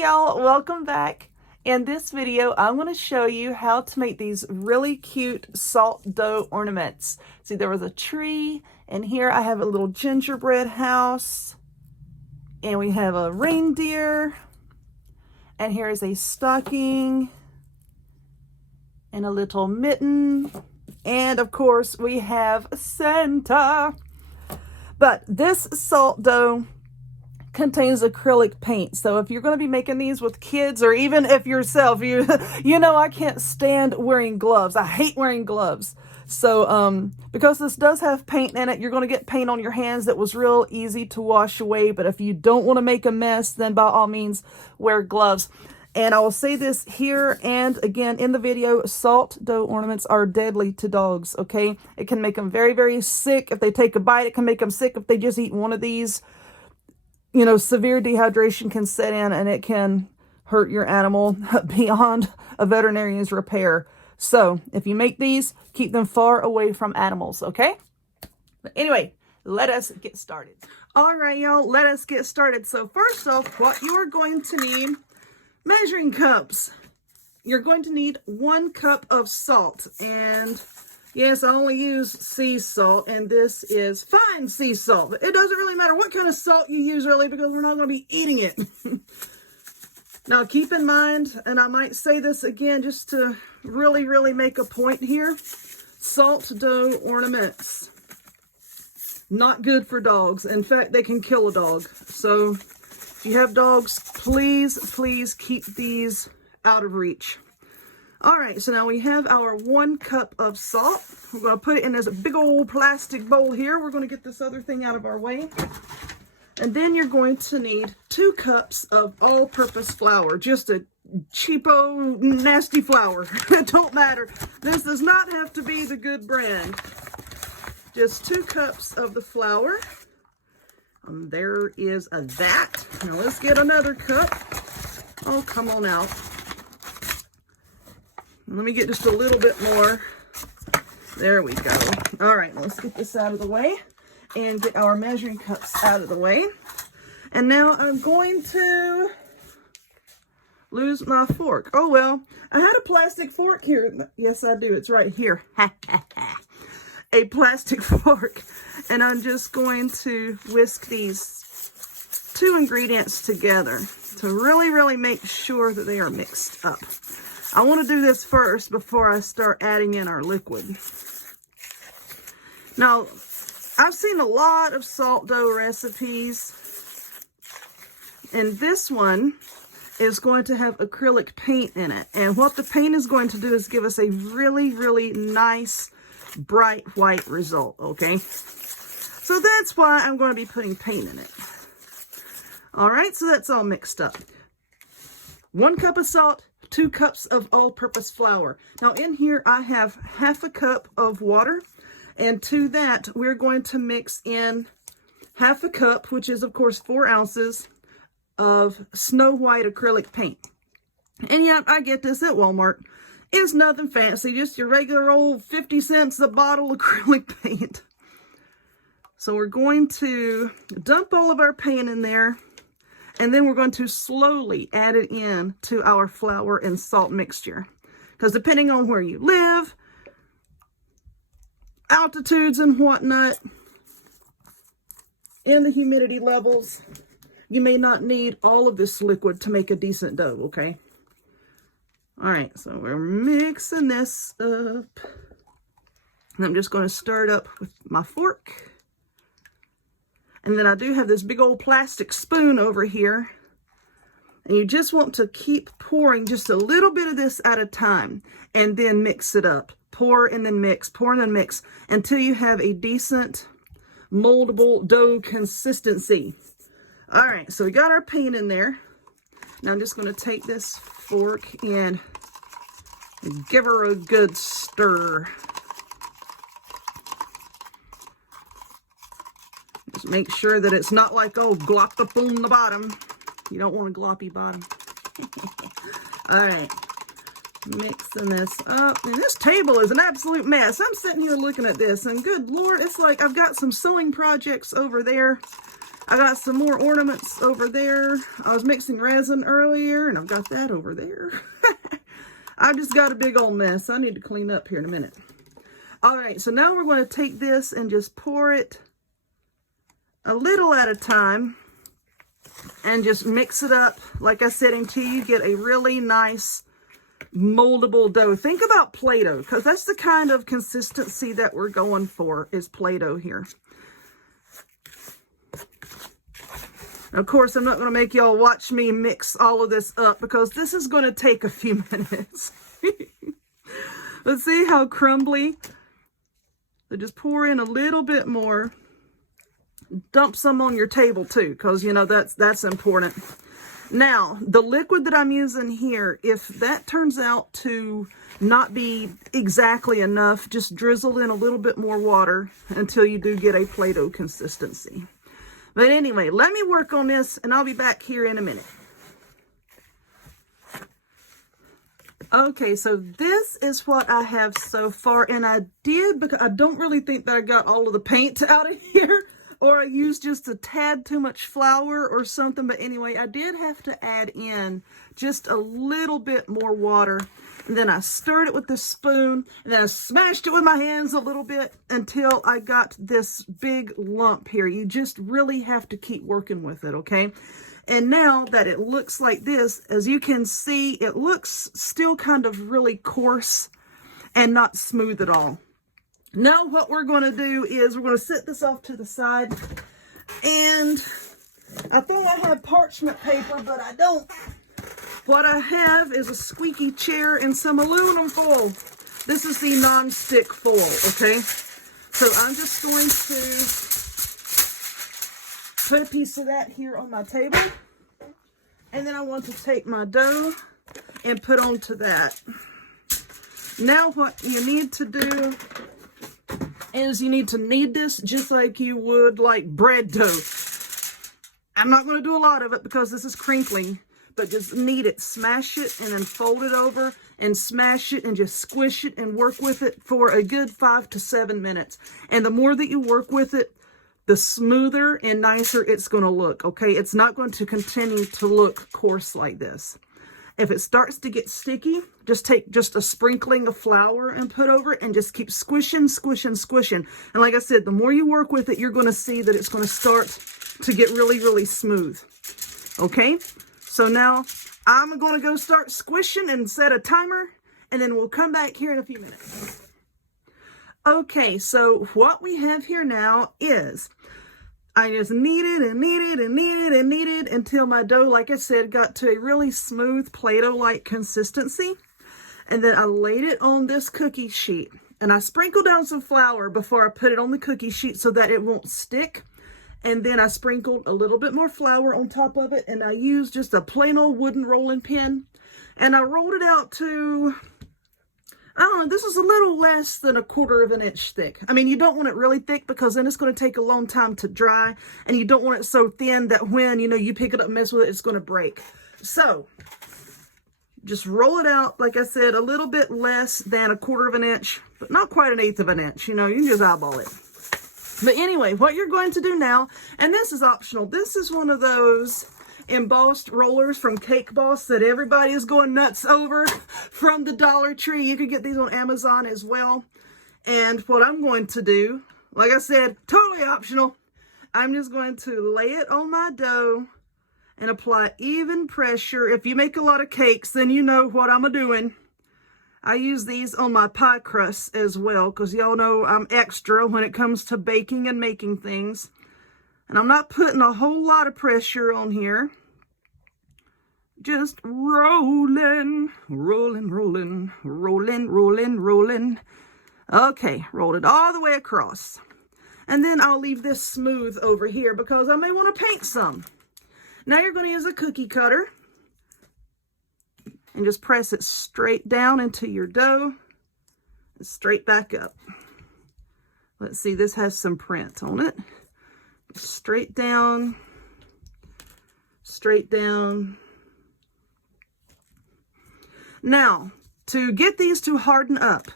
Hey y'all, welcome back. In this video, I'm going to show you how to make these really cute salt dough ornaments. See, there was a tree, and here I have a little gingerbread house, and we have a reindeer, and here is a stocking, and a little mitten, and of course we have Santa. But this salt dough contains acrylic paint, so if you're going to be making these with kids, or even if yourself, you know I can't stand wearing gloves. I hate wearing gloves. So because this does have paint in it, you're going to get paint on your hands that was real easy to wash away. But if you don't want to make a mess, then by all means wear gloves. And I will say this here and again in the video, salt dough ornaments are deadly to dogs, okay? It can make them very, very sick. If they take a bite, it can make them sick. If they just eat one of these, you know, severe dehydration can set in and it can hurt your animal beyond a veterinarian's repair. So if you make these, keep them far away from animals, okay? But anyway, let us get started. All right, y'all, let us get started. So first off, what you are going to need: measuring cups. You're going to need 1 cup of salt, and yes, I only use sea salt, and this is fine sea salt. It doesn't really matter what kind of salt you use, really, because we're not going to be eating it. Now, keep in mind, and I might say this again just to really, really make a point here, salt dough ornaments, not good for dogs. In fact, they can kill a dog. So if you have dogs, please, please keep these out of reach. All right, so now we have our 1 cup of salt. We're going to put it in this big old plastic bowl here. We're going to get this other thing out of our way. And then you're going to need 2 cups of all-purpose flour, just a cheapo, nasty flour. It don't matter. This does not have to be the good brand. Just 2 cups of the flour. There is that. Now let's get another cup. Oh, come on out. Let me get just a little bit more. There we go. All right, let's get this out of the way and get our measuring cups out of the way. And now I'm going to lose my fork. Oh, well, I had a plastic fork here. Yes, I do. It's right here. A plastic fork. And I'm just going to whisk these 2 ingredients together to really, really make sure that they are mixed up. I want to do this first before I start adding in our liquid. Now, I've seen a lot of salt dough recipes, and this one is going to have acrylic paint in it. And what the paint is going to do is give us a really, really nice, bright white result, okay? So that's why I'm going to be putting paint in it. All right, so that's all mixed up. 1 cup of salt, 2 cups of all-purpose flour. Now in here I have 1/2 cup of water, and to that we're going to mix in 1/2 cup, which is of course 4 ounces of Snow White acrylic paint. And yeah, I get this at Walmart. It's nothing fancy, just your regular old 50 cents a bottle acrylic paint. So we're going to dump all of our paint in there, and then we're going to slowly add it in to our flour and salt mixture. Because depending on where you live, altitudes and whatnot, and the humidity levels, you may not need all of this liquid to make a decent dough, okay? All right, so we're mixing this up. And I'm just going to stir it up with my fork. And then I do have this big old plastic spoon over here. And you just want to keep pouring just a little bit of this at a time. And then mix it up. Pour and then mix, pour and then mix. Until you have a decent moldable dough consistency. All right, so we got our paint in there. Now I'm just going to take this fork and give her a good stir. Just make sure that it's not like, oh, glopped up on the bottom. You don't want a gloppy bottom. All right. Mixing this up. And this table is an absolute mess. I'm sitting here looking at this, and good Lord, it's like I've got some sewing projects over there. I got some more ornaments over there. I was mixing resin earlier, and I've got that over there. I've just got a big old mess. I need to clean up here in a minute. All right, so now we're going to take this and just pour it a little at a time and just mix it up, like I said, until you get a really nice moldable dough. Think about Play-Doh, because that's the kind of consistency that we're going for, is Play-Doh here. Of course, I'm not going to make y'all watch me mix all of this up, because this is going to take a few minutes. Let's see how crumbly. So just pour in a little bit more. Dump some on your table too, because you know that's important. Now, the liquid that I'm using here, if that turns out to not be exactly enough, just drizzle in a little bit more water until you do get a Play-Doh consistency. But anyway, let me work on this and I'll be back here in a minute. Okay, so this is what I have so far, and I did, because I don't really think that I got all of the paint out of here, or I used just a tad too much flour or something. But anyway, I did have to add in just a little bit more water. And then I stirred it with the spoon, and then I smashed it with my hands a little bit until I got this big lump here. You just really have to keep working with it, okay? And now that it looks like this, as you can see, it looks still kind of really coarse and not smooth at all. Now what we're going to do is we're going to set this off to the side. And I thought I had parchment paper, but I don't. What I have is a squeaky chair and some aluminum foil. This is the non-stick foil, okay? So I'm just going to put a piece of that here on my table. And then I want to take my dough and put onto that. Now what you need to do is you need to knead this just like you would like bread dough. I'm not going to do a lot of it because this is crinkling, but just knead it, smash it, and then fold it over and smash it and just squish it and work with it for a good 5 to 7 minutes. And the more that you work with it, the smoother and nicer it's going to look, okay? It's not going to continue to look coarse like this. If it starts to get sticky, just take just a sprinkling of flour and put over it and just keep squishing, squishing, squishing. And like I said, the more you work with it, you're going to see that it's going to start to get really, really smooth. Okay? So now I'm going to go start squishing and set a timer, and then we'll come back here in a few minutes. Okay, so what we have here now is I just kneaded and kneaded and kneaded and kneaded until my dough, like I said, got to a really smooth Play-Doh-like consistency. And then I laid it on this cookie sheet. And I sprinkled down some flour before I put it on the cookie sheet so that it won't stick. And then I sprinkled a little bit more flour on top of it. And I used just a plain old wooden rolling pin. And I rolled it out to, I don't know, this is a little less than 1/4 of an inch thick. I mean, you don't want it really thick because then it's going to take a long time to dry. And you don't want it so thin that when, you pick it up and mess with it, it's going to break. So just roll it out, like I said, a little bit less than 1/4 of an inch, but not quite 1/8 of an inch. You can just eyeball it. But anyway, what you're going to do now, and this is optional, this is one of those embossed rollers from Cake Boss that everybody is going nuts over from the Dollar Tree. You can get these on Amazon as well. And what I'm going to do, like I said, totally optional, I'm just going to lay it on my dough and apply even pressure. If you make a lot of cakes, then you know what I'm doing. I use these on my pie crusts as well, because y'all know I'm extra when it comes to baking and making things. And I'm not putting a whole lot of pressure on here. Just rolling, rolling, rolling, rolling, rolling, rolling. Okay, rolled it all the way across. And then I'll leave this smooth over here because I may want to paint some. Now you're going to use a cookie cutter and just press it straight down into your dough and straight back up. Let's see, this has some print on it. Straight down, straight down. Now, to get these to harden up,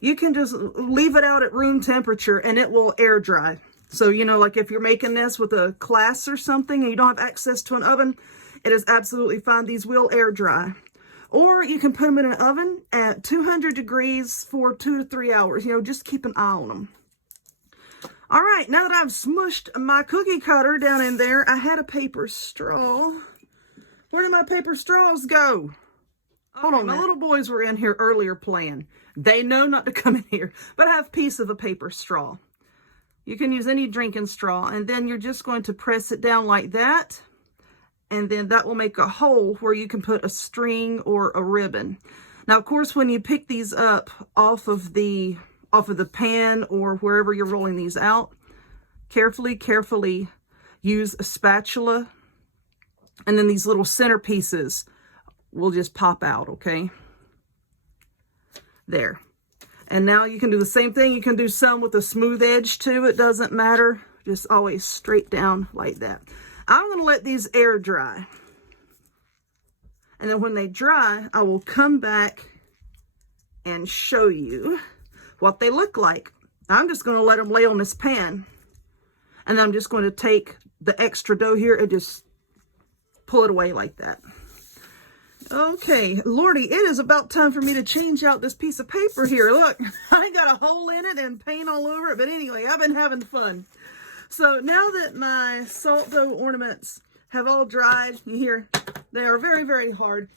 you can just leave it out at room temperature and it will air dry. So, you know, like if you're making this with a class or something and you don't have access to an oven, it is absolutely fine. These will air dry. Or you can put them in an oven at 200 degrees for 2 to 3 hours. You know, just keep an eye on them. All right, now that I've smushed my cookie cutter down in there, I had a paper straw. Where did my paper straws go? Hold on, my little boys were in here earlier playing. They know not to come in here, but I have a piece of a paper straw. You can use any drinking straw, and then you're just going to press it down like that, and then that will make a hole where you can put a string or a ribbon. Now, of course, when you pick these up off of the pan or wherever you're rolling these out, carefully use a spatula, and then these little center pieces will just pop out, okay? There. And now you can do the same thing. You can do some with a smooth edge too. It doesn't matter. Just always straight down like that. I'm going to let these air dry. And then when they dry, I will come back and show you what they look like. I'm just going to let them lay on this pan. And I'm just going to take the extra dough here and just pull it away like that. Okay, Lordy, it is about time for me to change out this piece of paper here. Look, I got a hole in it and paint all over it. But anyway, I've been having fun. So now that my salt dough ornaments have all dried, you hear they are very, very hard.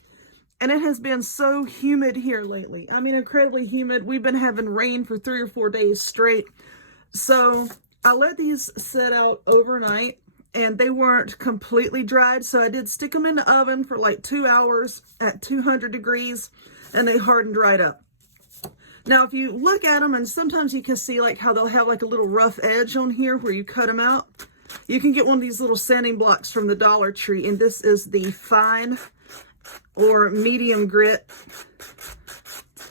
And it has been so humid here lately. I mean, incredibly humid. We've been having rain for 3 or 4 days straight. So I let these sit out overnight. And they weren't completely dried, so I did stick them in the oven for like 2 hours at 200 degrees, and they hardened right up. Now, if you look at them, and sometimes you can see like how they'll have like a little rough edge on here where you cut them out. You can get one of these little sanding blocks from the Dollar Tree, and this is the fine or medium grit.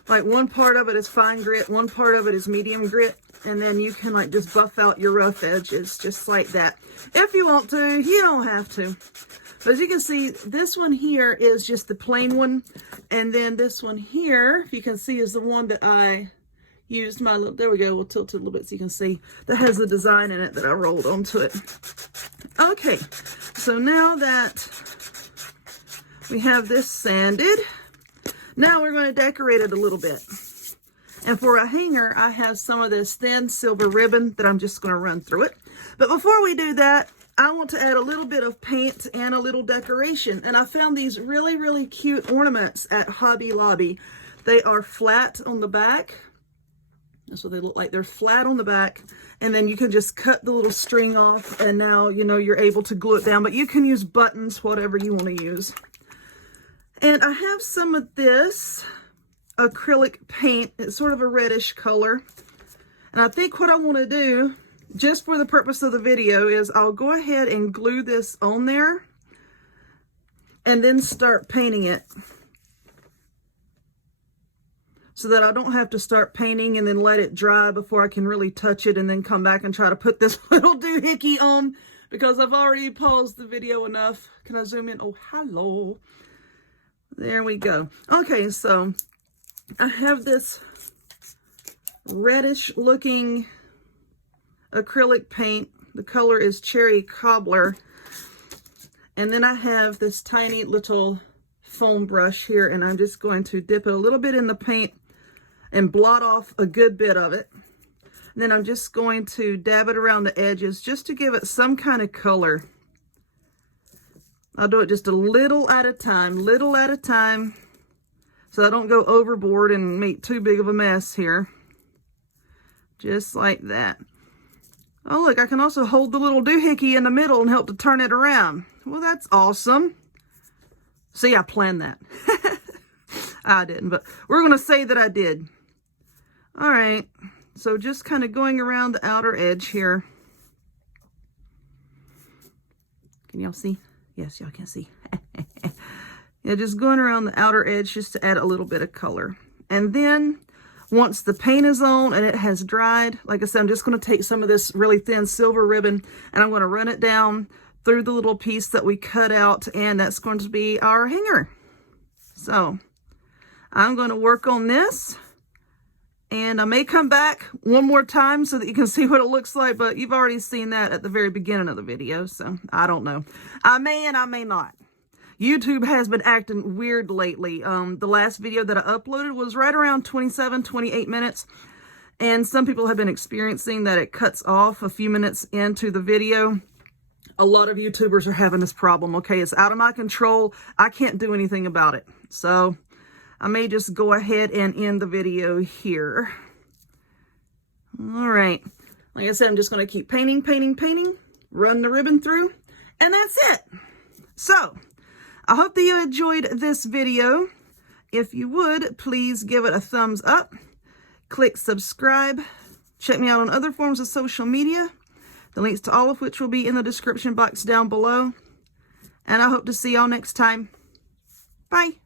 Like one part of it is fine grit, one part of it is medium grit. And then you can like just buff out your rough edges just like that. If you want to, you don't have to. But as you can see, this one here is just the plain one. And then this one here, if you can see, is the one that I used my little, there we go, we'll tilt it a little bit so you can see. That has the design in it that I rolled onto it. Okay, so now that we have this sanded, now we're going to decorate it a little bit. And for a hanger, I have some of this thin silver ribbon that I'm just going to run through it. But before we do that, I want to add a little bit of paint and a little decoration. And I found these really, really cute ornaments at Hobby Lobby. They are flat on the back. That's what they look like. They're flat on the back. And then you can just cut the little string off. And now, you know, you're able to glue it down. But you can use buttons, whatever you want to use. And I have some of this acrylic paint. It's sort of a reddish color, and I think what I want to do just for the purpose of the video is I'll go ahead and glue this on there and then start painting it so that I don't have to start painting and then let it dry before I can really touch it and then come back and try to put this little doohickey on, because I've already paused the video enough. Can I zoom in? Oh, hello. There we go. Okay, so I have this reddish looking acrylic paint. The color is Cherry Cobbler. And then I have this tiny little foam brush here, and I'm just going to dip it a little bit in the paint and blot off a good bit of it. And then I'm just going to dab it around the edges just to give it some kind of color. I'll do it just a little at a time, so I don't go overboard and make too big of a mess here. Just like that. Oh, look, I can also hold the little doohickey in the middle and help to turn it around. Well, that's awesome. See, I planned that. I didn't, but we're going to say that I did. All right, so just kind of going around the outer edge here. Can y'all see? Yes, y'all can see. Yeah, just going around the outer edge just to add a little bit of color. And then once the paint is on and it has dried, like I said, I'm just going to take some of this really thin silver ribbon and I'm going to run it down through the little piece that we cut out, and that's going to be our hanger. So I'm going to work on this And I may come back one more time so that you can see what it looks like, but you've already seen that at the very beginning of the video, so I don't know. I may and I may not. YouTube has been acting weird lately. The last video that I uploaded was right around 27, 28 minutes. And some people have been experiencing that it cuts off a few minutes into the video. A lot of YouTubers are having this problem, okay? It's out of my control. I can't do anything about it. So I may just go ahead and end the video here. All right. Like I said, I'm just going to keep painting, run the ribbon through, and that's it. So I hope that you enjoyed this video. If you would, please give it a thumbs up. Click subscribe. Check me out on other forms of social media. The links to all of which will be in the description box down below. And I hope to see y'all next time. Bye.